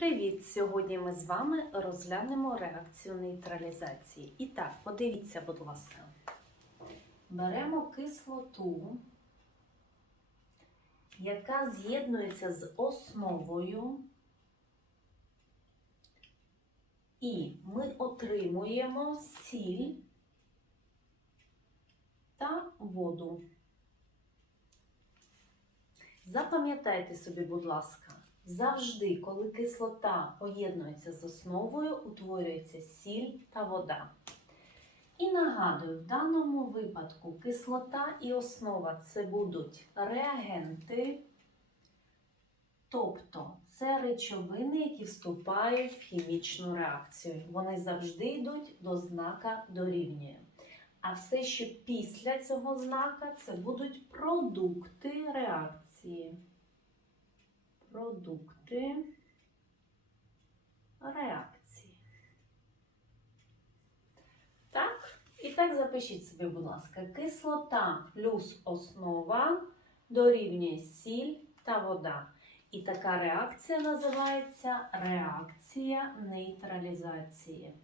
привіт! Сьогодні ми з вами розглянемо реакцію нейтралізації. І так, подивіться, будь ласка. Беремо кислоту, яка з'єднується з основою, і ми отримуємо сіль та воду. Запам'ятайте собі, будь ласка, завжди, коли кислота поєднується з основою, утворюється сіль та вода. І нагадую, в даному випадку кислота і основа це будуть реагенти, тобто це речовини, які вступають в хімічну реакцію. Вони завжди йдуть до знака дорівнює. А все, що після цього знака, це будуть продукти реакції. Продукти реакції. Так, і так запишіть собі, будь ласка, кислота плюс основа дорівнює сіль та вода. І така реакція називається реакція нейтралізації.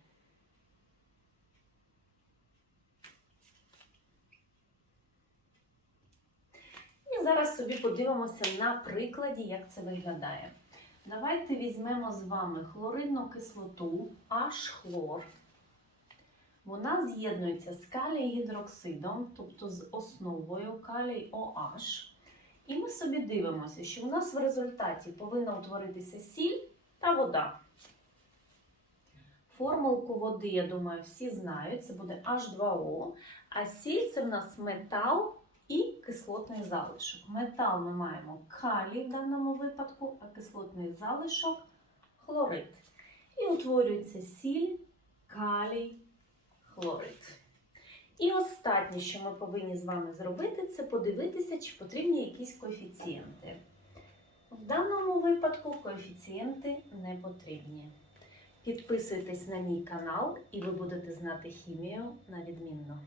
І зараз собі подивимося на прикладі, як це виглядає. Давайте візьмемо з вами хлоридну кислоту H-хлор. Вона з'єднується з калій-гідроксидом, тобто з основою калій OH. І ми собі дивимося, що в нас в результаті повинна утворитися сіль та вода. Формулку води, я думаю, всі знають, це буде H2O, а сіль це в нас метал і кислотний залишок. Метал ми маємо калій в даному випадку, а кислотний залишок хлорид. І утворюється сіль, калій, хлорид. І останнє, що ми повинні з вами зробити, це подивитися, чи потрібні якісь коефіцієнти. В даному випадку коефіцієнти не потрібні. Підписуйтесь на мій канал, і ви будете знати хімію на відмінно.